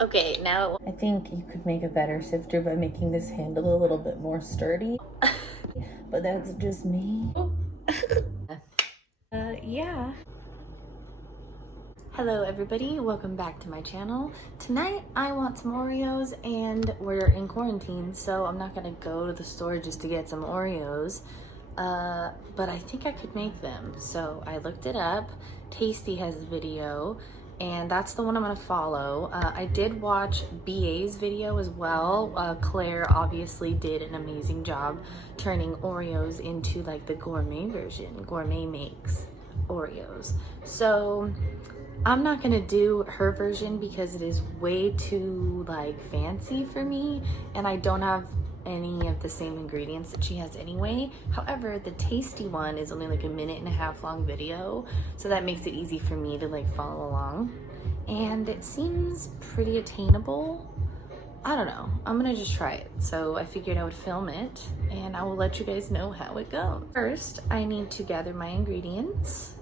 Okay, now I think you could make a better sifter by making this handle a little bit more sturdy, but that's just me. Yeah. hello everybody, welcome back to my channel. Tonight I want some Oreos and we're in quarantine, so I'm not gonna go to the store just to get some Oreos. But I think I could make them. So I looked it up. Tasty has a video and that's the one I'm gonna follow. I did watch BA's video as well. Claire obviously did an amazing job turning Oreos into like the gourmet version. Gourmet makes Oreos. So I'm not gonna do her version because it is way too like fancy for me and I don't have any of the same ingredients that she has anyway. However, the tasty one is only like a 1.5 minute long video, so that makes it easy for me to like follow along. And it seems pretty attainable. I don't know, I'm gonna just try it. So I figured I would film it and I will let you guys know how it goes. First, I need to gather my ingredients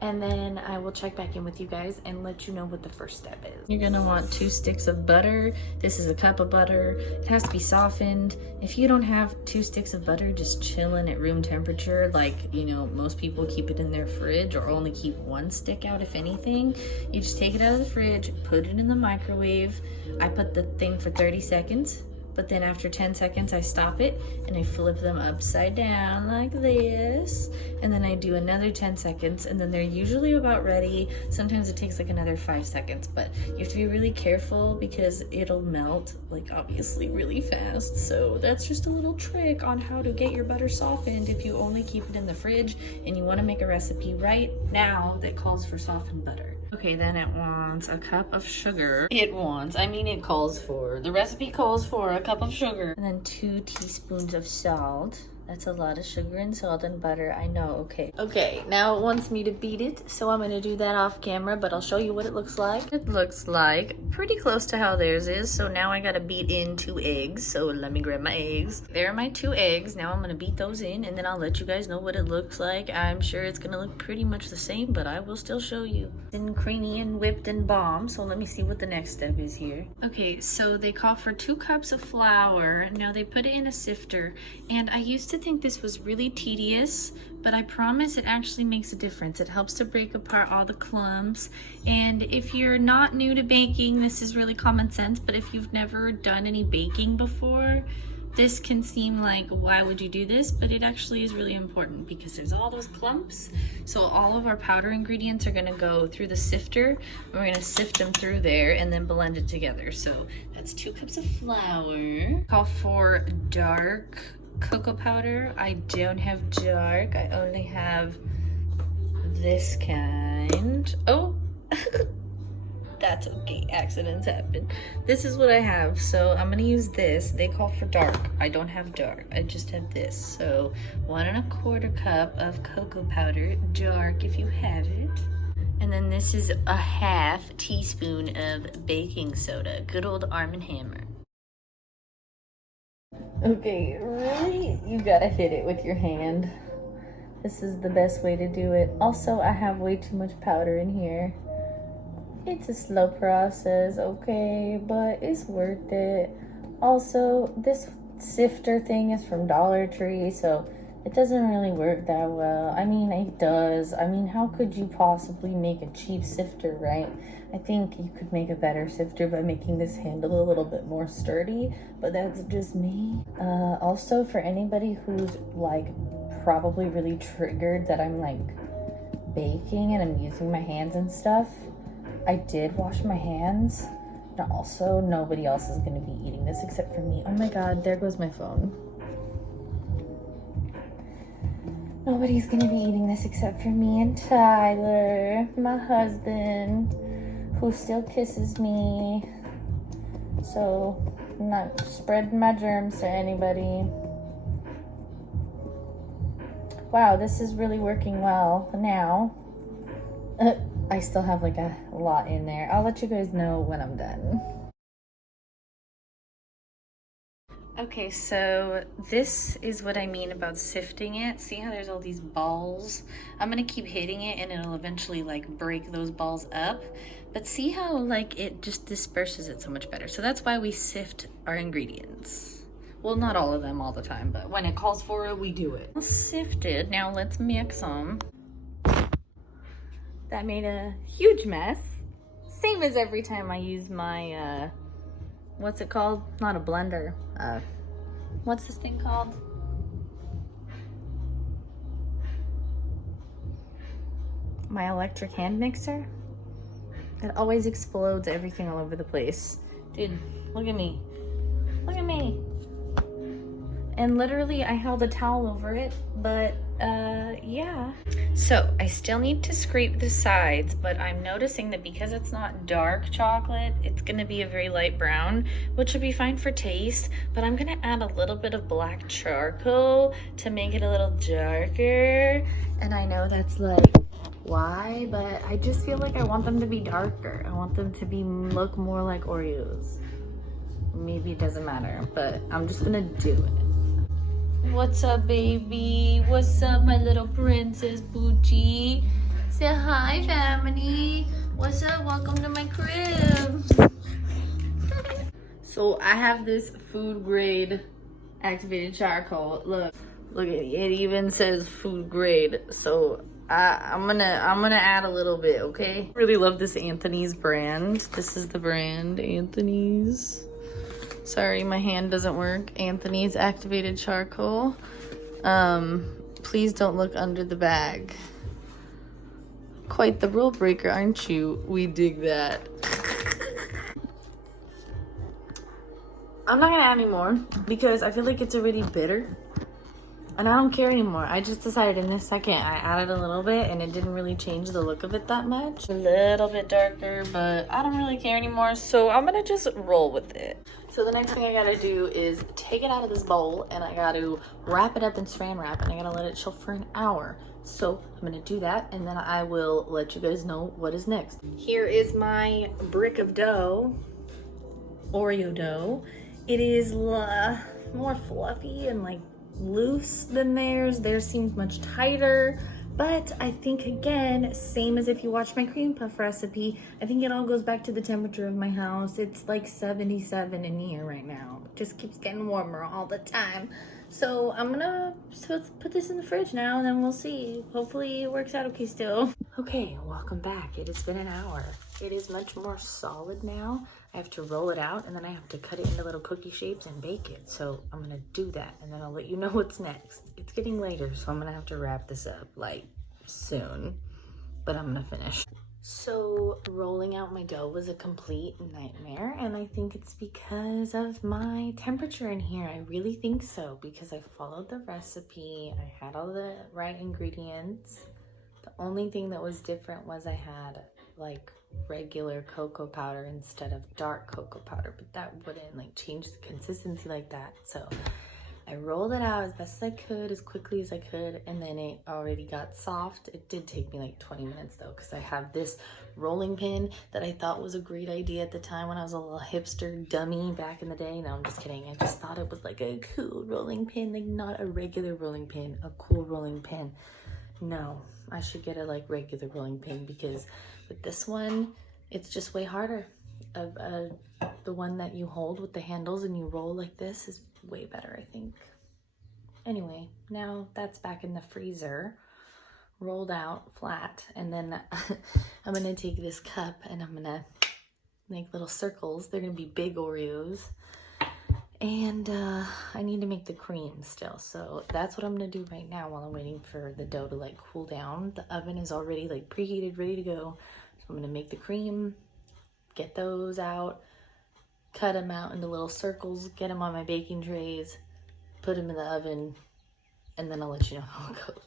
and then I will check back in with you guys and let you know what the first step is. You're gonna want 2 sticks of butter. This is a cup of butter. It has to be softened. If you don't have 2 sticks of butter just chilling at room temperature, like, you know, most people keep it in their fridge or only keep 1 stick out if anything, you just take it out of the fridge, put it in the microwave. I put the thing for 30 seconds. But then after 10 seconds, I stop it and I flip them upside down like this. And then I do another 10 seconds and then they're usually about ready. Sometimes it takes like another 5 seconds, but you have to be really careful because it'll melt like obviously really fast. So that's just a little trick on how to get your butter softened if you only keep it in the fridge and you want to make a recipe right now that calls for softened butter. Okay, then it wants a cup of sugar. The recipe calls for a cup of sugar. And then 2 teaspoons of salt. That's a lot of sugar and salt and butter, I know, okay. Okay, now it wants me to beat it, so I'm gonna do that off camera, but I'll show you what it looks like. It looks like pretty close to how theirs is, so now I gotta beat in 2 eggs, so let me grab my eggs. There are my 2 eggs, now I'm gonna beat those in, and then I'll let you guys know what it looks like. I'm sure it's gonna look pretty much the same, but I will still show you. It's creamy and whipped and bomb, so let me see what the next step is here. Okay, so they call for 2 cups of flour. Now they put it in a sifter, and I used to think this was really tedious, but I promise it actually makes a difference. It helps to break apart all the clumps. And if you're not new to baking, this is really common sense, but if you've never done any baking before, this can seem like, why would you do this? But it actually is really important because there's all those clumps. So all of our powder ingredients are gonna go through the sifter. We're gonna sift them through there and then blend it together. So that's 2 cups of flour. Call for dark cocoa powder. I don't have dark, I only have this kind. Oh, that's okay, accidents happen. This is what I have, so I'm gonna use this. They call for dark. I don't have dark, I just have this. So 1 1/4 cup of cocoa powder, dark if you have it. And then this is a 1/2 teaspoon of baking soda, good old Arm & Hammer. Okay, really? You gotta hit it with your hand. This is the best way to do it. Also, I have way too much powder in here. It's a slow process, okay, but it's worth it. Also, this sifter thing is from Dollar Tree, so it doesn't really work that well. I mean, it does. I mean, how could you possibly make a cheap sifter, right? I think you could make a better sifter by making this handle a little bit more sturdy, but that's just me. Also, for anybody who's like probably really triggered that I'm like baking and I'm using my hands and stuff, I did wash my hands. And also, nobody else is gonna be eating this except for me. Oh my God, there goes my phone. Nobody's gonna be eating this except for me and Tyler, my husband, who still kisses me. So I'm not spreading my germs to anybody. Wow, this is really working well now. I still have like a lot in there. I'll let you guys know when I'm done. Okay, so this is what I mean about sifting it. See how there's all these balls? I'm gonna keep hitting it and it'll eventually like break those balls up. But see how like it just disperses it so much better. So that's why we sift our ingredients. Well, not all of them all the time, but when it calls for it, we do it. Sifted. Now let's mix them. That made a huge mess. Same as every time I use my, what's it called? Not a blender. What's this thing called? My electric hand mixer. It always explodes everything all over the place. Dude, look at me. Look at me. And literally I held a towel over it, but yeah. So I still need to scrape the sides, but I'm noticing that because it's not dark chocolate, it's gonna be a very light brown, which would be fine for taste, but I'm gonna add a little bit of black charcoal to make it a little darker. And I know that's like, why? But I just feel like I want them to be darker. I want them to look more like Oreos. Maybe it doesn't matter, but I'm just gonna do it. What's up, baby? What's up, my little princess Boochie? Say hi, family. What's up? Welcome to my crib. So I have this food grade activated charcoal. Look at it. It even says food grade. So I'm gonna add a little bit, okay? Really love this Anthony's brand. This is the brand, Anthony's. Sorry, my hand doesn't work. Anthony's activated charcoal. Please don't look under the bag. Quite the rule breaker, aren't you? We dig that. I'm not gonna add any more because I feel like it's already bitter. And I don't care anymore. I just decided in this second I added a little bit and it didn't really change the look of it that much. A little bit darker, but I don't really care anymore. So I'm gonna just roll with it. So the next thing I gotta do is take it out of this bowl and I gotta wrap it up in saran wrap and I gotta let it chill for an hour. So I'm gonna do that and then I will let you guys know what is next. Here is my brick of dough, Oreo dough. It is more fluffy and like loose than theirs. Theirs seems much tighter, but I think again, same as if you watch my cream puff recipe, I think it all goes back to the temperature of my house. It's like 77 in here right now. It just keeps getting warmer all the time. So I'm gonna put this in the fridge now and then we'll see. Hopefully it works out okay still. Okay, welcome back. It has been an hour. It is much more solid now. I have to roll it out and then I have to cut it into little cookie shapes and bake it. So I'm gonna do that and then I'll let you know what's next. It's getting later, so I'm gonna have to wrap this up like soon, but I'm gonna finish. So rolling out my dough was a complete nightmare and I think it's because of my temperature in here. I really think so because I followed the recipe. I had all the right ingredients. The only thing that was different was I had like regular cocoa powder instead of dark cocoa powder, but that wouldn't like change the consistency like that. So I rolled it out as best as I could, as quickly as I could, and then it already got soft. It did take me like 20 minutes though, because I have this rolling pin that I thought was a great idea at the time when I was a little hipster dummy back in the day. No, I'm just kidding. I just thought it was like a cool rolling pin, like not a regular rolling pin, a cool rolling pin. No, I should get a like regular rolling pin because with this one, it's just way harder. The one that you hold with the handles and you roll like this is way better, I think. Anyway, now that's back in the freezer, rolled out flat, and then I'm gonna take this cup and I'm gonna make little circles. They're gonna be big Oreos. And I need to make the cream still, so that's what I'm gonna do right now while I'm waiting for the dough to like cool down. The oven is already like preheated, ready to go. So I'm gonna make the cream, get those out, cut them out into little circles, get them on my baking trays, put them in the oven, and then I'll let you know how it goes.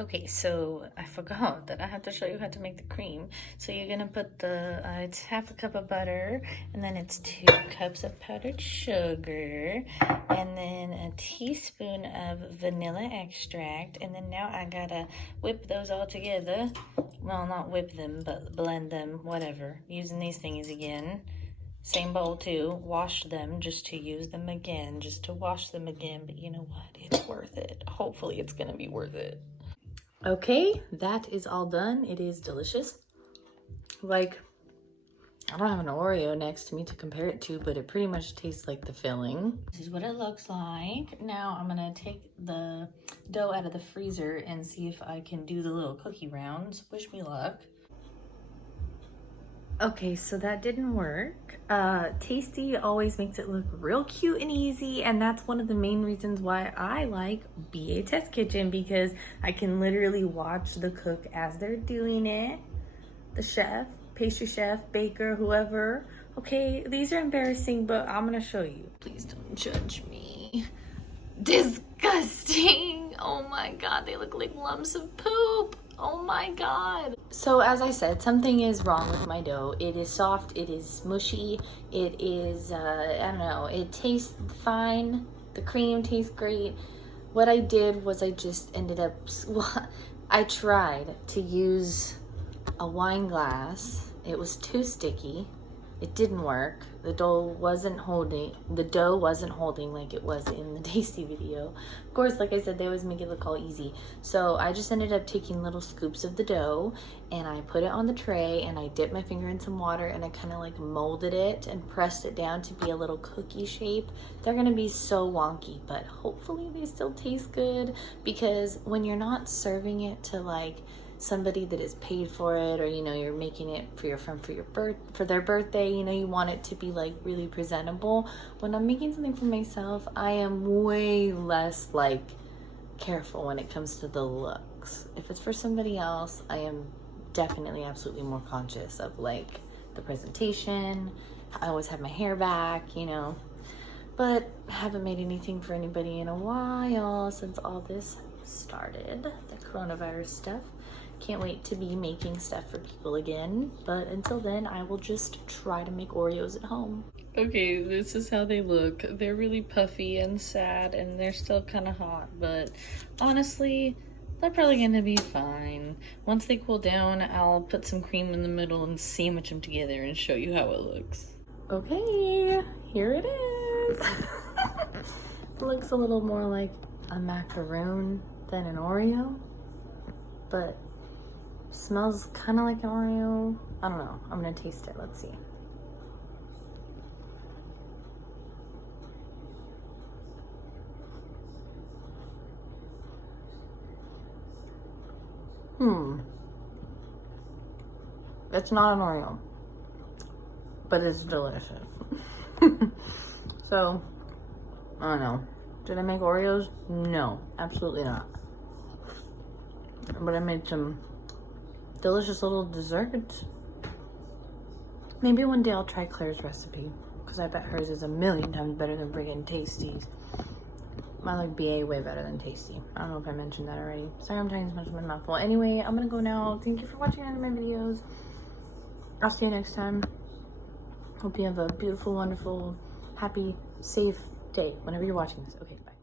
Okay, so I forgot that I had to show you how to make the cream. So you're gonna put it's half a cup of butter, and then it's 2 cups of powdered sugar, and then a teaspoon of vanilla extract, and then now I gotta whip those all together. Well, not whip them, but blend them, whatever. Using these thingies again. Same bowl too, wash them just to use them again, just to wash them again, but you know what, it's worth it. Hopefully it's gonna be worth it. Okay, that is all done. It is delicious. Like, I don't have an Oreo next to me to compare it to, but it pretty much tastes like the filling. This is what it looks like. Now I'm gonna take the dough out of the freezer and see if I can do the little cookie rounds. Wish me luck. Okay, so that didn't work. Tasty always makes it look real cute and easy, and that's one of the main reasons why I like BA Test Kitchen, because I can literally watch the cook as they're doing it. The chef, pastry chef, baker, whoever. Okay, these are embarrassing, but I'm gonna show you. Please don't judge me. Disgusting. Oh my God, they look like lumps of poop. Oh my God. So as I said, something is wrong with my dough. It is soft, it is mushy, it is, I don't know, it tastes fine. The cream tastes great. What I did was I just ended up, well, I tried to use a wine glass. It was too sticky. It didn't work. The dough wasn't holding like it was in the tasty video. Of course, like I said, they always make it look all easy. So I just ended up taking little scoops of the dough and I put it on the tray and I dipped my finger in some water and I kind of like molded it and pressed it down to be a little cookie shape. They're gonna be so wonky, but hopefully they still taste good, because when you're not serving it to like somebody that is paid for it, or you know, you're making it for your friend for their birthday, you know, you want it to be like really presentable. When I'm making something for myself, I am way less like careful when it comes to the looks. If it's for somebody else, I am definitely absolutely more conscious of like the presentation. I always have my hair back, you know, but I haven't made anything for anybody in a while since all this started, the coronavirus stuff. Can't wait to be making stuff for people again, but until then I will just try to make Oreos at home. Okay, this is how they look. They're really puffy and sad and they're still kind of hot, but honestly they're probably gonna be fine. Once they cool down, I'll put some cream in the middle and sandwich them together and show you how it looks. Okay, here it is. It looks a little more like a macaroon than an Oreo, but smells kind of like an Oreo. I don't know. I'm gonna taste it. Let's see. It's not an Oreo, but it's delicious. So, I don't know. Did I make Oreos? No, absolutely not. But I made some delicious little desserts. Maybe one day I'll try Claire's recipe, because I bet hers is a million times better than friggin' Tasty's. I like BA way better than Tasty. I don't know if I mentioned that already. Sorry, I'm trying to smash my mouthful. Anyway, I'm gonna go now. Thank you for watching any of my videos. I'll see you next time. Hope you have a beautiful, wonderful, happy, safe day whenever you're watching this. Okay, bye.